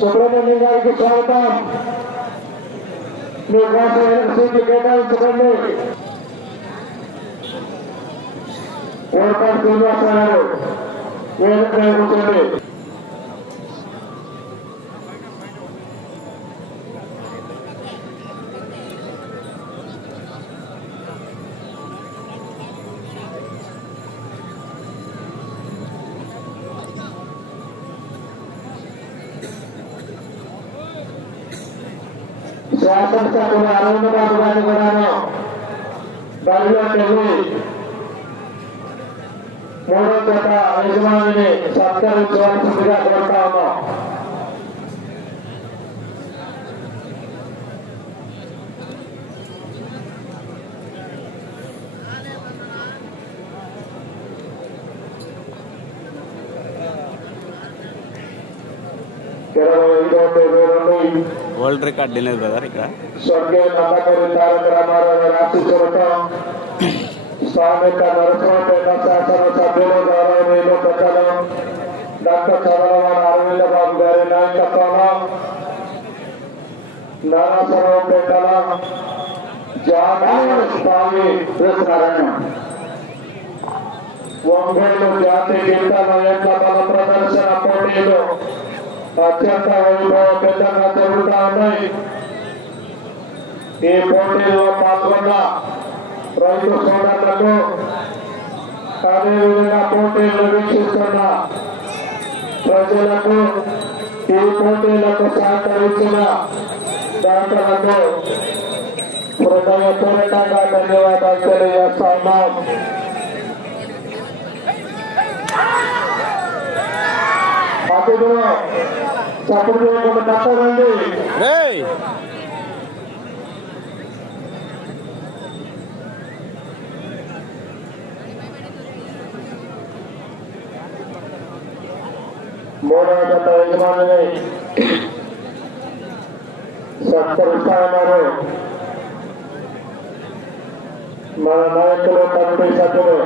సుబ్రహ్మణ్యం గారికి స్వాగతం. మీ కోసం సీట్లు కేటాయించకండి. ఓటర్ శ్రీనివాసరావు గారు వేదిక కూర్చోండి సత్కరించవలసిందిగా కోరుతా ఉన్నాం వరల్డ్ రికార్డ్ లేదు బ్రదర్ ఇక్కడ. స్వర్గీయ నందకూరి తారక రామారావు గారి ఆశీస్సులతో స్థానిక నరసింహపేట శాసనసభ్యులు గౌరవనీయులు పెద్దలు డాక్టర్ చంద్రబాబు అరవింద బాబు గారి నాయకత్వంలో నారాసరావుపేటల జాతీయ స్వామి కృష్ణారాయణ ఒంగోలు జాతి గీతాల యొక్క బల ప్రదర్శన పోటీలు అత్యంత వైభవంగా జరుగుతా ఉన్నాయి. ఈ పోటీల్లో పాల్గొన్న రైతు సోదరులకు అదేవిధంగా పోటీలు వీక్షిస్తున్న ప్రజలకు ఈ పోటీలకు సహకరించిన డాక్టర్లకు హృదయపూర్వకంగా ధన్యవాదాలు తెలియజేస్తున్నాం అతిథులు చప్పుడు చేయకుండా తప్పదండి మూడవ జత యజమానిని సత్కరిస్తా మన నాయకులు కమిటీ సభ్యులు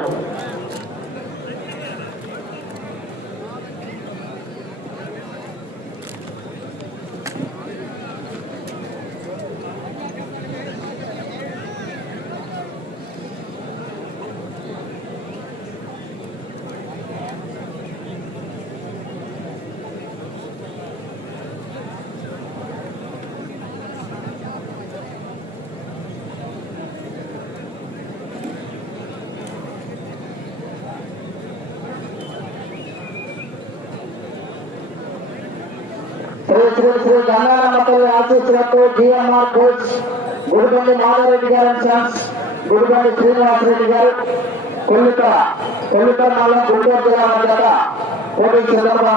శ్రీ శ్రీ శ్రీ గంగారామపల్లి ఆశీస్సులతో జిఎంఆర్ కోచ్ గుడిబండి మాధవరెడ్డి గారు అండ్ సన్స్ గుడిబండి శ్రీనివాసరెడ్డి గారు కొల్లిక కొల్లిక మండలం గుంటూరు జిల్లా మధ్యత పోటీ సిద్ధంగా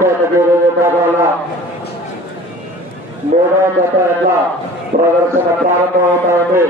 ఉన్నాయి న్యూ కేటగిరీ విభాగాల మూడవ జత ఎట్ల ప్రదర్శన ప్రారంభమవుతా ఉంది.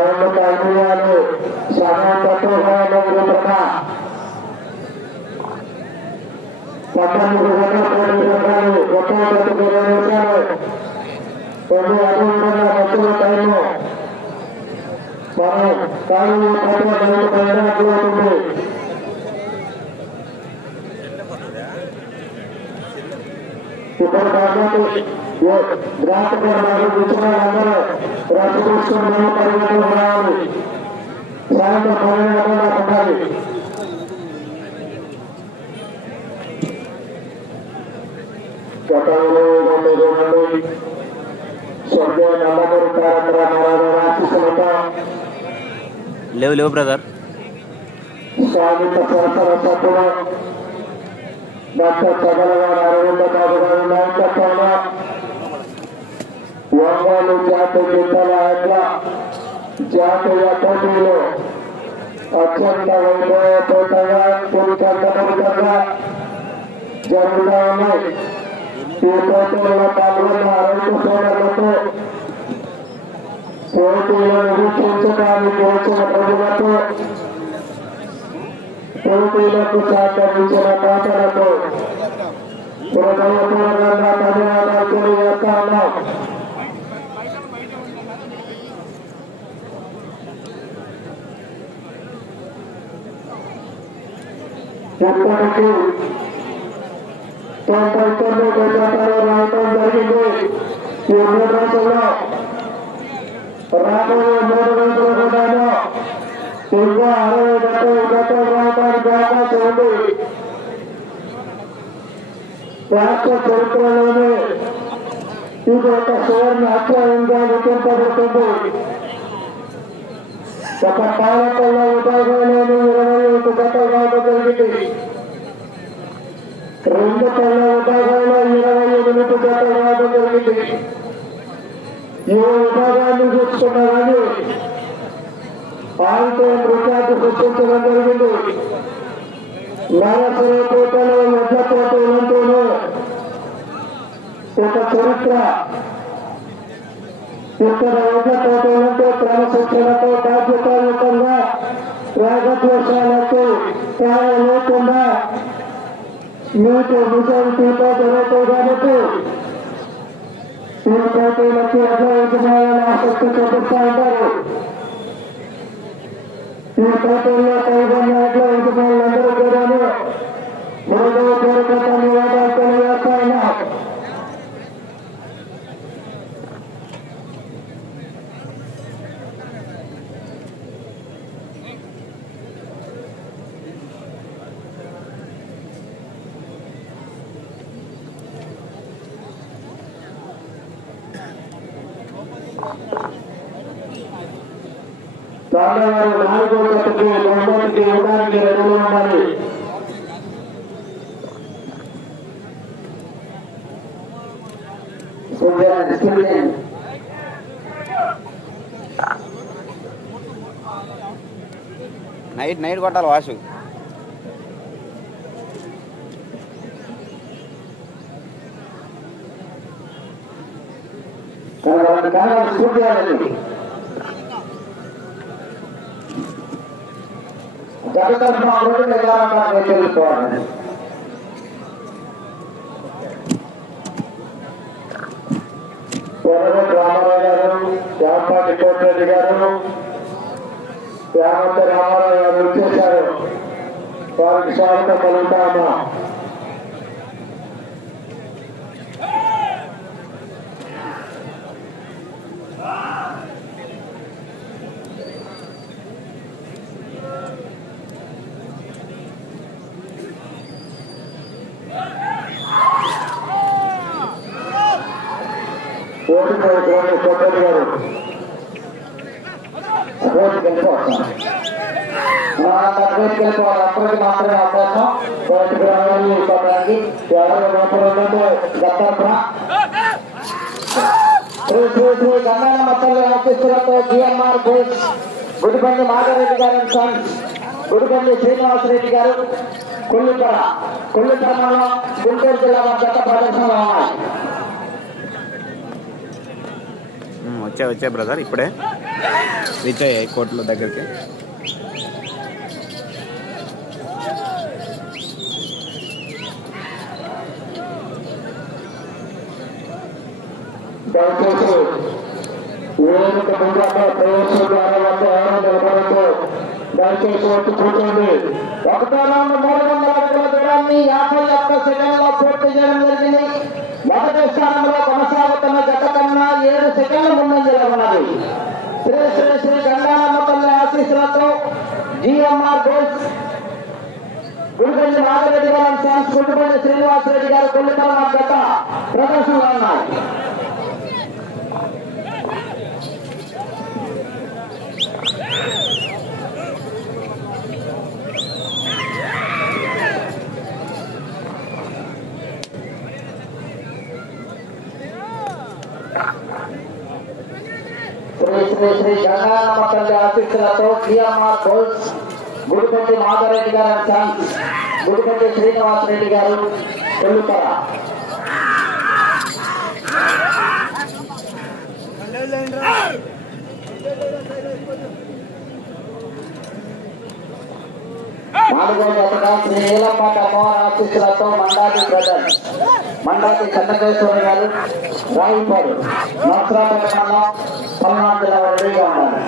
గ్రౌండ్ కార్మికులు సమయం తక్కువగా రూపక పట్టణంలో కోటి రూపాయలు ఒక్క కోటి మధ్యలో మనం కాలు పట్ల ఇప్పుడు కాబట్టి తీసుకుని పరిగెత్తులు రావాలి సాయంత్రం పన్నెండు గంటల ఉండాలి గతంలో రెండు చూడండి స్వర్గీయ నల్లమూరి తారక రామారావు ఆశిస్తున్నట్టు లేవు లేవు బ్రదర్ స్థానిక సరసర సభ్యులు డాక్టర్ చదలవాడ అరవింద బాబు గారి నాయకత్వాన ఒంగోలు జాతీయ గిద్దల యొక్క జాతీయ పోటీలు అత్యంత వైభవపేతంగా పురికంతపరితంగా జరుగుతూ ఉన్నాయి. ఈ పోటీలలో పాల్గొన్న రైతు సోదరులకు పోటీలను వీక్షించడానికి వచ్చిన ప్రజలకు పోటీలకు సహకరించిన పాటలకు హృదయపూర్వకంగా ధన్యవాదాలు తెలియజేస్తా ఉన్నాం. ఇప్పటికీ తొంభై తొమ్మిది జతలు రావడం జరిగింది ఈ మూడు రోజుల్లో రాబోయే మూడు రోజులు కూడా ఇంకా అరవై డెబ్బై గంటలు రావడానికి అవకాశం ఉంది రాష్ట్ర చరిత్రలోనే ఇది ఒక సువర్ణ అధ్యాయంగా గుర్తింపబడుతుంది ఒక పాలకుల్లో విభాగంలోని ఇరవై ఐదు గంటలు రావడం జరిగింది రెండు పళ్ళ విభాగంలో ఇరవై ఎనిమిది జతలు రావడం జరిగింది ఏ విభాగాన్ని చూసుకున్నా కానీ పాలతో రికార్డు సృష్టించడం జరిగింది నరసర కోటలో ఎడ్ల కోటలంటూనే ఒక చరిత్ర ఇక్కడ ఎడ్ల కోటలంటే క్రమశిక్షణతో బాధ్యతాయుతంగా రాగద్వేషాలకు త్యాగ లేకుండా మీకు నిజాయితీతో జరుగుతాయి కాబట్టి ఈ పోటీలకి ఎడ్ల యజమానులు ఆసక్తి చూపిస్తూ ఉంటారు ఈ పోటీల్లో పాల్గొన్న ఎడ్ల యజమానులందరూ కూడాను హృదయపూర్వక ధన్యవాదాలు తెలియజేస్తా ఉన్నాం తాండవారు నాలుగో జతకి ఉండాలి సూర్యాన్ని సూర్యాన్ని నైట్ నైట్ కొట్టాలి వాసు. కావాలి జగతరఫున రోజులు తెలుసుకోవాలి పొరగొట్టు రామారావు గారు యాపాటి కోటిరెడ్డి గారు యామంత రామారావు గారు వచ్చేశారు వారికి స్వాగతం కలుగుతామా ఉన్నాం ఓడిపోయినటువంటి కోటరెడ్డి గారు రోజుకి వెళ్ళిపోతాం తరగతికి వెళ్ళిపోవాలి అప్పటికి మాత్రమే అవకాశం బయటకు రావాలి కొట్టడానికి ఎవరు లోపల శ్రీ శ్రీ శ్రీ గంగానమ్మ తల్లి జిఎంఆర్ గుడిబండి మాధవరెడ్డి గారు సన్స్ గుడిబండి శ్రీనివాసరెడ్డి గారు కొల్లిపర కొల్లిపర మండలం గుంటూరు జిల్లా వారి గత ప్రదర్శనలో ఉన్నాయి. వచ్చా వచ్చా బ్రదర్ ఇప్పుడే. రీచ్ అయ్యాయి కోర్టుల దగ్గరికి. దయచేసి వచ్చి ఒకటో రౌండ్ మూడు వందల అడుగుల దూరాన్ని యాభై ఒక్క సెకండ్లో పూర్తి చేయడం జరిగింది మొదటి స్థానంలో కొనసాగుతున్న జత కన్నా ఏడు సెకండ్ల ముందంజలో ఉన్నది శ్రీ శ్రీ శ్రీ గంగానమ్మ తల్లి ఆశీస్సులతో జిఎంఆర్ గోల్స్ గుడిపల్లి నాగరెడ్డి గారు ఛాన్స్ గుడిపల్లి శ్రీనివాసరెడ్డి గారు కొల్లిపల జత ప్రదర్శనలు ఉన్నాయి. శ్రీ శ్రీ గంగానమ్మ తల్లి ఆశీస్సులతో జిఎంఆర్ గోల్స్ గుడిపల్లి మాధవరెడ్డి గారు అండ్ సన్స్ గుడిపల్లి శ్రీనివాసరెడ్డి గారు కొల్లుతర నాలుగో జతగా శ్రీ నీలమ్మ అమ్మవారి ఆశీస్సులతో మండాది బ్రదర్స్. మండాది చంద్రకేశ్వర గారు రాయిపాడు నర్సరాపేట మండలం పల్నాడు జిల్లా రెడీగా ఉన్నారు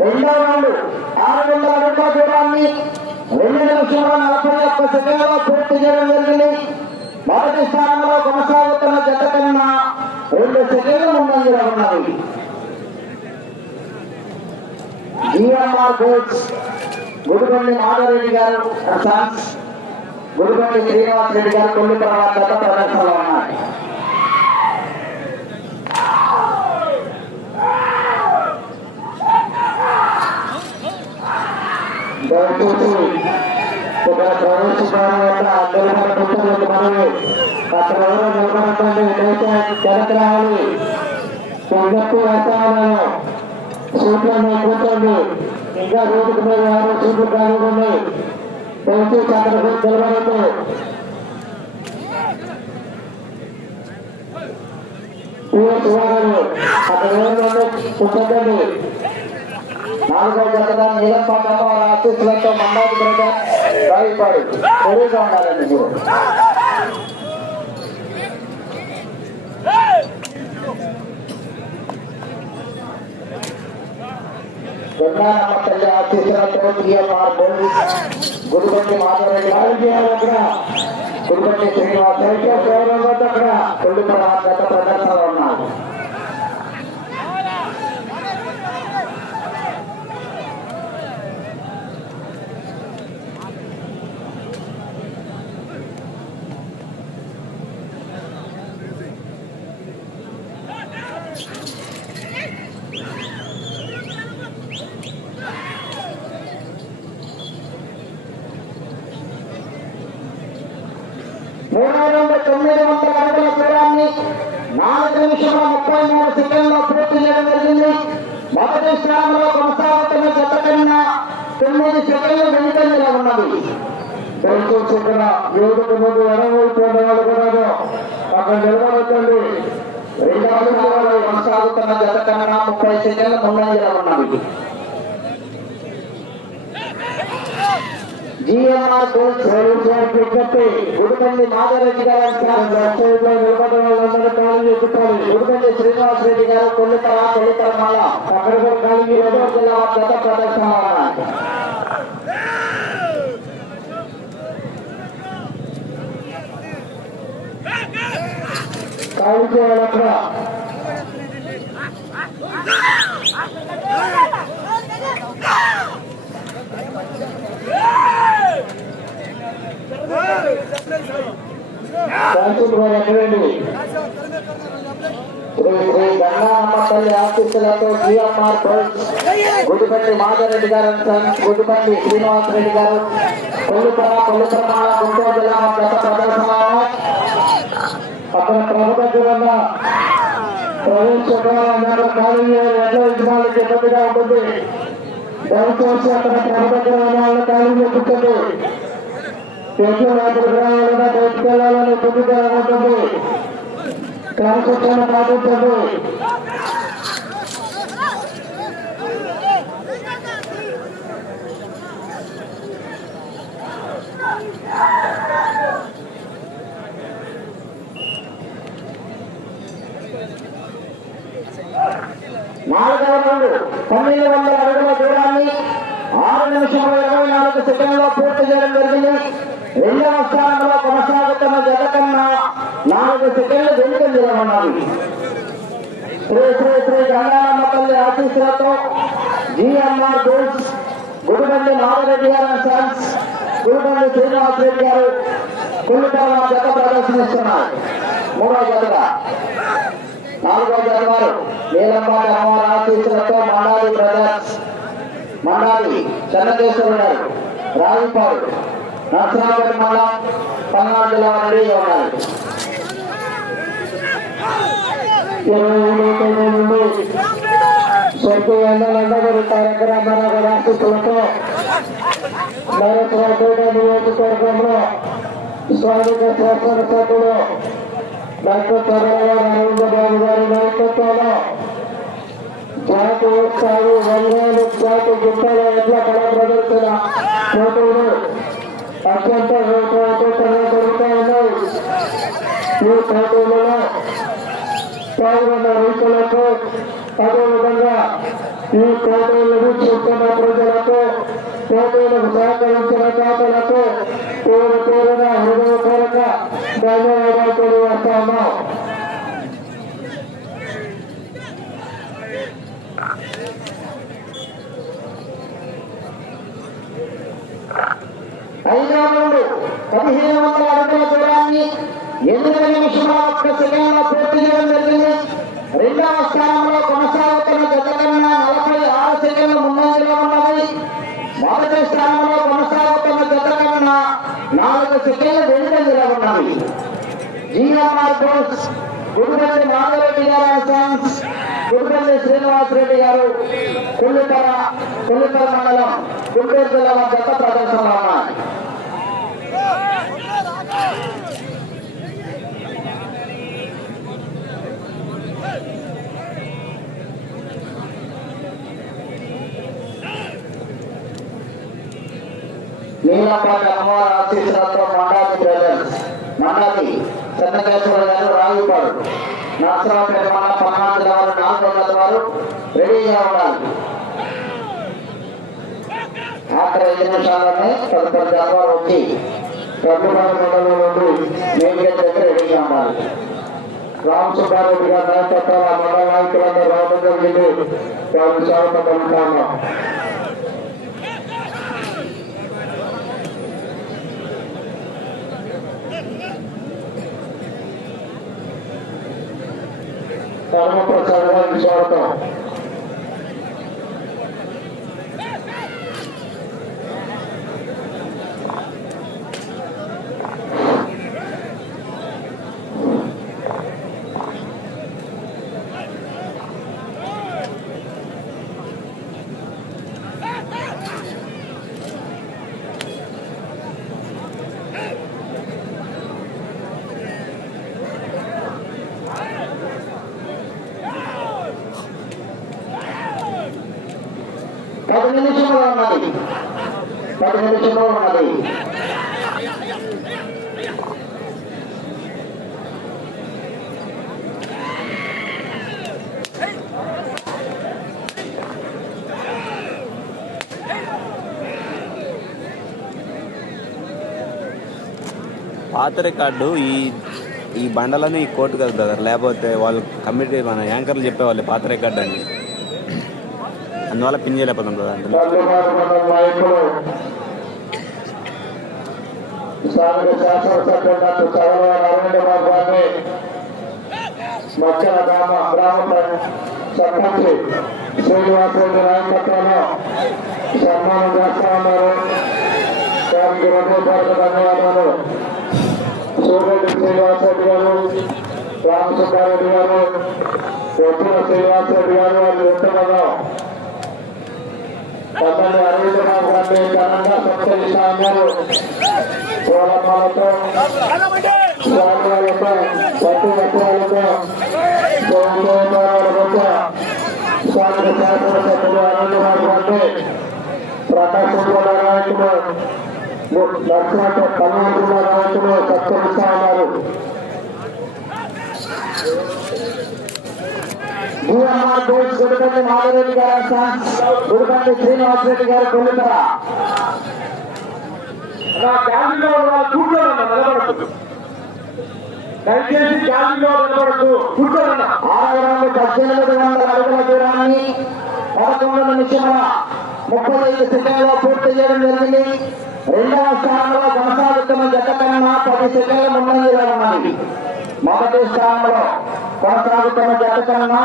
రెండో రౌండ్. ఆరు వందల అడుగుల దూరాన్ని రెండు నిమిషాల నలభై ఒక్క సెకండ్లలో పూర్తి చేయడం జరిగింది. మొదటి స్థానంలో కొనసాగుతున్న జత కన్నా రెండు సెకండ్లు ముందంజలో ఉన్నాయి జీవన్ కోచ్ గుడిపల్లి మాధవరెడ్డి గారు సన్స్ గుడిపల్లి శ్రీనివాస్ రెడ్డి గారు కొల్లు తర్వాత జత ప్రదర్శనలో ఉన్నాయి దయచేసి ఒక అందరూ మన పుస్తకాలకు కూర్చోండి. ఇంకా రోజుకు మీద ఎవరు సీట్లు కానివ్వండి. దయచేసి అక్కడ నిలబడద్దు అక్కడ ఎవరు కూర్చోండి నాలుగో జతగా నీలపాటమ్మ వారి ఆశీస్సులతో మండాది బ్రదర్ రాయిపాడు రెడీగా ఉండాలండి మీరు గంగానమ్మ తల్లి ఆశీస్సులతో టీఎంఆర్ బోల్డ్ గురుబండి మాధవరెడ్డి గారు చేయాలి అక్కడ గురుబండి శ్రీనివాస్ గౌరవం అక్కడ తొలిపడ గత ప్రదర్శనలో ఉన్నారు మూడు వందల తొమ్మిది వందల అడుగుల దూరాన్ని నాలుగు నిమిషముల ముప్పై మూడు సెకండ్లో పూర్తి చేయడం జరిగింది మొదటి స్థానంలో కొనసాగుతున్న జత కన్నా తొమ్మిది సెకండ్లు వెనుకంజలో ఉన్నది దయచేసి ఇక్కడ వేదిక ముందు ఎడవైపోయిన వాళ్ళు కూడా అక్కడ నిలబడకండి రెండవ స్థానంలో గతకన్నా ముప్పై సెకండ్ల ముందంజలో ఉన్నది జిఎంఆర్ కోచ్ విజ్ఞప్తి గుడిపల్లి మాధవరెడ్డి గారు గుడిపల్లి శ్రీనివాస్ రెడ్డి గారు కొల్లితర కొల్లితర మాల అక్కడ కలిగి ఏదో జిల్లా గత ప్రదర్శన ఖాళీ చేయాలి ఆఫీసులతో జిఎం మార్కెట్ గుడిపల్లి మాధవరెడ్డి గారు గుడిపల్లి శ్రీనివాస్ రెడ్డి గారు కొల్లుపర కొల్లుపర గుంటూరు జిల్లా గత ప్రదర్శన. పక్కన ప్రముఖ దగ్గర ఉన్న ప్రవేశ ఖాళీ ఎట్లా యజమానులకు ఇబ్బందిగా ఉంటుంది. దయచేసి అక్కడ ప్రభు దగ్గర ఉన్న వాళ్ళ ఖాళీ చెప్తుంది ఎట్లా రాత్రి గ్రామాలను బయటకు వెళ్ళాలని ఇబ్బందిగా ఉంటుంది. క్రమశిక్షణ పాటించండి నాలుగవ రౌండ్ పన్నెండు వందల అడుగుల దూరాన్ని ఆరు నిమిషముల ఇరవై నాలుగు సెకండ్లో పూర్తి చేయడం జరిగింది. రెండవ స్థానంలో కొనసాగుతున్న జత కన్నా నాలుగు సెకండ్లు వెనుకలు నిలబడినది శ్రీ శ్రీ శ్రీ గంగారమ్మ తల్లి ఆశీస్సులతో జిఎంఆర్ గోల్స్ గుడిబండి నాగరెడ్డి గారు అండ్ సన్స్ గుడిబండి శ్రీనివాస్ రెడ్డి గారు కుళ్ళిపరమ జత ప్రదర్శనిస్తున్నారు. మూడవ జతగా. నాలుగో జత వారు నీలంబాటి అమ్మవారి మండాలి బ్రదర్స్ మండాలి చెన్నకేశ్వర రాజుపాడు నరసింహాపేట మండలం పల్నాడు జిల్లా ఉన్నారు. నియోజకవర్గంలో స్థానిక శాసనసభ్యులు డాక్టర్ చంద్రబాబు అరవిందబాబు గారి నాయకత్వంలో జాతీయ స్థాయి వందేలు జాతి గుట్టల ఎడ్ల కళ ప్రదర్శన పోటీలు అత్యంత వేగవంతంగా జరుగుతూ ఉన్నాయి ఈ పోటీలలో పాల్గొన్న రైతులకు అదేవిధంగా ఈ పోటీలను చూస్తున్న ప్రజలకు పోటీలకు సహకరించిన దాతలకు పేరు పేరున హృదయపూర్వక ధన్యవాదాలు తెలియజేస్తా ఉన్నాం ఐదవ రౌండ్ పదిహేను వందల అడుగుల దూరాన్ని ఎనిమిది నిమిషాల ఒక్క సెకండ్ పూర్తి చేయడం జరిగింది రెండవ స్థానంలో కొనసాగుతున్న జత కన్నా నలభై ఆరు సెకండ్ల ముందంజలో ఉన్నది. మొదటి స్థానంలో కొనసాగుతున్న నాలుగు సెకండ్లు వెనుకంజలో ఉన్నది జిఎంఆర్ బోస్ గుడిపల్లి మాధవరెడ్డి గారు సాంగ్స్ సన్స్ గుడిపల్లి శ్రీనివాస్ రెడ్డి గారు కొల్లిపర కొల్లిపర మండలం గుంటూరు జిల్లా గత ప్రదర్శనలో ఉన్నాయి. నీలపాటి అమ్మవారు ఆశీస్సులతో మండాది బ్రదర్స్ మండాది చెన్నకేశ్వర గారు రాగిపాడు నరసరావుపేట మండల పల్నాడు జిల్లా వారు నాలుగు వందల వారు రెడీగా ఉండాలి. ఆఖరి ఐదు నిమిషాలనే తదుపరి జనవారు వచ్చి ప్రభుత్వ మండలం నుండి మెయిన్ గేట్ దగ్గర రెడీగా ఉండాలి. రామ్ సుబ్బారెడ్డి గారి నాయకత్వం ఆ మండల నాయకులందరూ రావడం జరిగింది. వారికి స్వాగతం పలుకుతాము. ధర్మప్రసాద్ గారికి స్వాగతం పది నిమిషంలో ఉన్నది పది నిమిషంలో ఉన్నది పాత రికార్డు ఈ ఈ బండలని ఈ కోర్టు కదా బ్రదర్? లేకపోతే వాళ్ళు కమిటీ మన యాంకర్లు చెప్పేవాళ్ళు పాత రికార్డు అని. అందువల్ల పిన్ చేయలేకపోతాం బ్రదర్ అంటే గ్రామ గ్రామ సర్పంచ్ శ్రీనివాసరెడ్డి నాయకత్వంలో సన్మానం చేస్తా ఉన్నారు దానికి ధన్యవాదాలు. రామసుబ్బారెడ్డి గారు వడ్డీల శ్రీనివాసరెడ్డి గారు వారి ఉత్తమం తమ్మని అరవింద బాబు గారిని ఘనంగా సత్కరిస్తా పూలమాలతో స్వామివారితో పట్టు వస్త్రాలతో సోమవారాలతో స్వామి అరవింద బాబు గారిని ప్రకాశం నాయకులు లక్ష్మణ కర్నూలు నాయకులు సత్కరిస్తా ఉన్నారు భూమా కోచ్ గుడిపల్లి మాధవరెడ్డి గారు ఛాన్స్ శ్రీనివాస్ రెడ్డి గారు నా ఉన్న నిలబడద్దు దయచేసి నిలబడద్దు పద్దెనిమిది వందల అడుగుల దూరాన్ని పదకొండు నిమిషముల ముప్పై ఐదు సెకండ్లో పూర్తి చేయడం జరిగింది రెండవ స్థానంలో కొనసాగుతున్న జత కన్నా పది సెకండ్ల ముందంజలో మొదటి స్థానంలో కొనసాగుతున్న జత కన్నా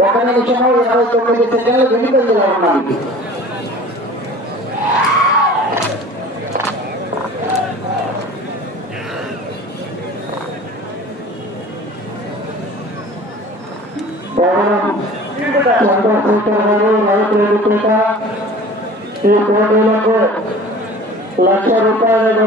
ఒక నిమిషం ఇరవై తొమ్మిది సెకండ్లు వెనుకంజలో ఉన్నది ఈ పోటీలకు లక్ష రూపాయలు